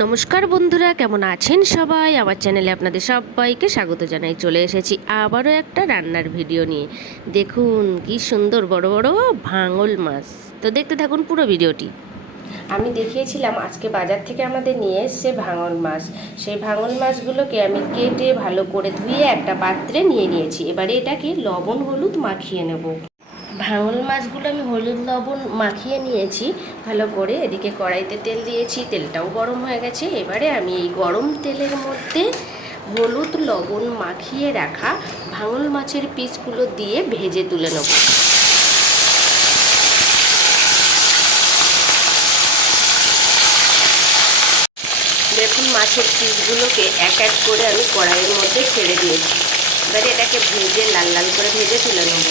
নমস্কার বন্ধুরা, কেমন আছেন সবাই? আমার চ্যানেলে আপনাদের সবাইকে স্বাগত জানাই। চলে এসেছি আবারও একটা রান্নার ভিডিও নিয়ে। দেখুন কি সুন্দর বড় বড় ভাঙল মাছ। তো দেখতে থাকুন পুরো ভিডিওটি। আমি দেখিয়েছিলাম আজকে বাজার থেকে আমাদের নিয়ে এসছে ভাঙল মাছ। সেই ভাঙল মাছগুলোকে আমি কেটে ভালো করে ধুয়ে একটা পাত্রে নিয়ে নিয়েছি। এবারে এটাকে লবণ হলুদ মাখিয়ে নেব। ভাঙল মাছগুলো আমি হলুদ লবণ মাখিয়ে নিয়েছি ভালো করে। এদিকে কড়াইতে তেল দিয়েছি, তেলটাও গরম হয়ে গেছে। এবারে আমি এই গরম তেলের মধ্যে হলুদ লবণ মাখিয়ে রাখা ভাঙল মাছের পিসগুলো দিয়ে ভেজে তুলে নেব। দেখুন মাছের পিসগুলোকে এক এক করে আমি কড়াইয়ের মধ্যে ছেড়ে দিয়েছি। এবারে এটাকে ভেজে লাল লাল করে ভেজে তুলে নেব।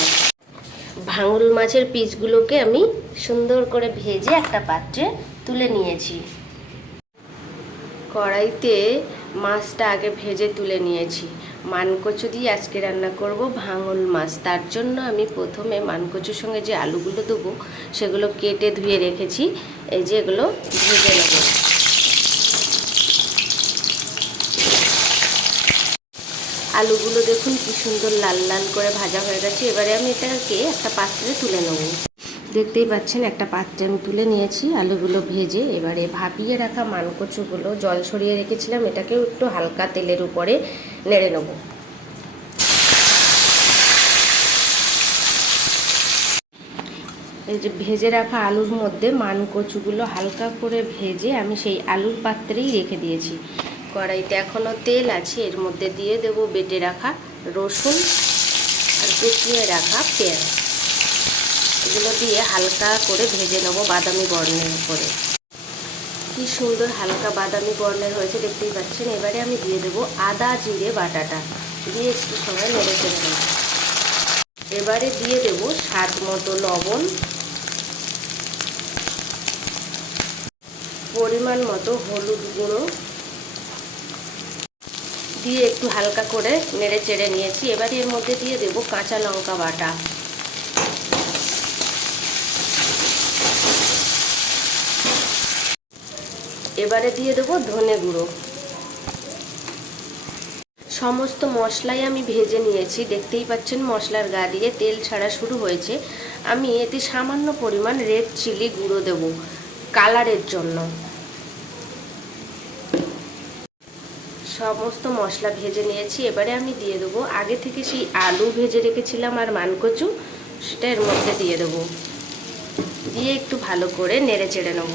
ভাঙল মাছের পিসগুলোকে আমি সুন্দর করে ভেজে একটা পাত্রে তুলে নিয়েছি। কড়াইতে মাছটা আগে ভেজে তুলে নিয়েছি। মানকচু দিয়ে আজকে রান্না করব ভাঙল মাছ। তার জন্য আমি প্রথমে মানকচুর সঙ্গে যে আলুগুলো দেবো সেগুলো কেটে ধুয়ে রেখেছি। এই যে এগুলো ভেজে নেব। আলুগুলো দেখুন কি সুন্দর লাল লাল করে ভাজা হয়ে গেছে। এবারে আমি এটাকে একটা পাত্রে তুলে নেব। দেখতেই পাচ্ছেন একটা পাত্রে আমি তুলে নিয়েছি আলুগুলো ভেজে। এবারে ভাপিয়ে রাখা মানকচুগুলো জল সরিয়ে রেখেছিলাম, এটাকেও একটু হালকা তেলের উপরে নেড়ে নেব। এই যে ভেজে রাখা আলুর মধ্যে মানকচুগুলো হালকা করে ভেজে আমি সেই আলুর পাত্রেই রেখে দিয়েছি। কড়াইতে এখনও তেল আছে, এর মধ্যে দিয়ে দেব বেটে রাখা রসুন আর কুচিয়ে রাখা পেঁয়াজ। এগুলো দিয়ে হালকা করে ভেজে নেব বাদামি বর্ণের করে। কি সুন্দর হালকা বাদামি বর্ণের হয়েছে দেখতেই পাচ্ছেন। এবারে আমি দিয়ে দেব আদা জিরে বাটাটা, দিয়ে একটু সময় নেড়ে চেড়ে নেব। এবারে দিয়ে দেব স্বাদ মতো লবণ, পরিমাণ মতো হলুদ গুঁড়ো দিয়ে একটু হালকা করে নেড়ে চেড়ে নিয়েছি। এবারে এর মধ্যে দিয়ে দেব কাঁচা লঙ্কা বাটা, এবারে দিয়ে দেবো ধনে গুঁড়ো। সমস্ত মশলাই আমি ভেজে নিয়েছি। দেখতেই পাচ্ছেন মশলার গা দিয়ে তেল ছাড়া শুরু হয়েছে। আমি এতে সামান্য পরিমাণ রেড চিলি গুঁড়ো দেব কালারের জন্য। সমস্ত মশলা ভেজে নিয়েছি। এবারে আমি দিয়ে দেবো আগে থেকে সেই আলু ভেজে রেখেছিলাম আর মানকচু, সেটা এর মধ্যে দিয়ে দেবো। দিয়ে একটু ভালো করে নেড়ে চেড়ে নেব।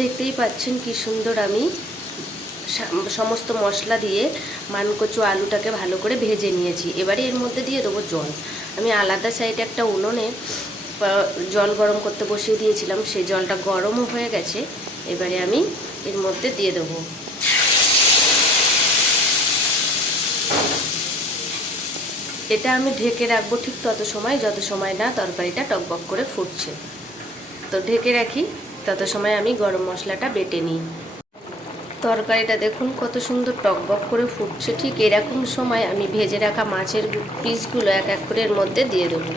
দেখতেই পাচ্ছেন কি সুন্দর আমি সমস্ত মশলা দিয়ে মানকচু আলুটাকে ভালো করে ভেজে নিয়েছি। এবারে এর মধ্যে দিয়ে দেবো জল। আমি আলাদা সাইডে একটা উনুনে জল গরম করতে বসিয়ে দিয়েছিলাম, সেই জলটা গরমও হয়ে গেছে। এবারে আমি এর মধ্যে দিয়ে দেবো। এটা আমি ঢেকে রাখবো ঠিক তত সময় যত সময় না তরকারিটা টকবক করে ফুটছে। তো ঢেকে রাখি, তত সময় আমি গরম মশলাটা বেটে নিই। তরকারিটা দেখুন কত সুন্দর টকবক করে ফুটছে। ঠিক এরকম সময় আমি ভেজে রাখা মাছের পিসগুলো এক এক করে এর মধ্যে দিয়ে দেবো।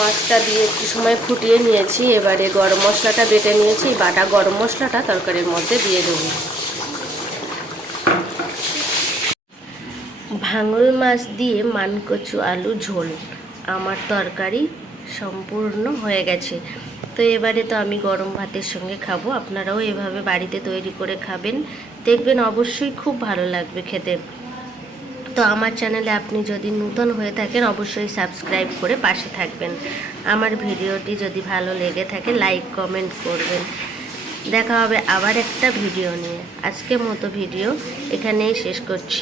মাছটা দিয়ে একটু সময় ফুটিয়ে নিয়েছি। এবারে গরম মশলাটা বেটে নিয়েছি, বাটা গরম মশলাটা তরকারির মধ্যে দিয়ে দেবো। ভাঙল মাছ দিয়ে মানকচু আলু ঝোল আমার তরকারি সম্পূর্ণ হয়ে গেছে। তো এবারে তো আমি গরম ভাতের সঙ্গে খাবো। আপনারাও এভাবে বাড়িতে তৈরি করে খাবেন, দেখবেন অবশ্যই খুব ভালো লাগবে খেতে। তো আমার চ্যানেলে আপনি যদি নতুন হয়ে থাকেন অবশ্যই সাবস্ক্রাইব করে পাশে থাকবেন। আমার ভিডিওটি যদি ভালো লেগে থাকে লাইক কমেন্ট করবেন। দেখা হবে আবার একটা ভিডিও নিয়ে। আজকের মতো ভিডিও এখানেই শেষ করছি।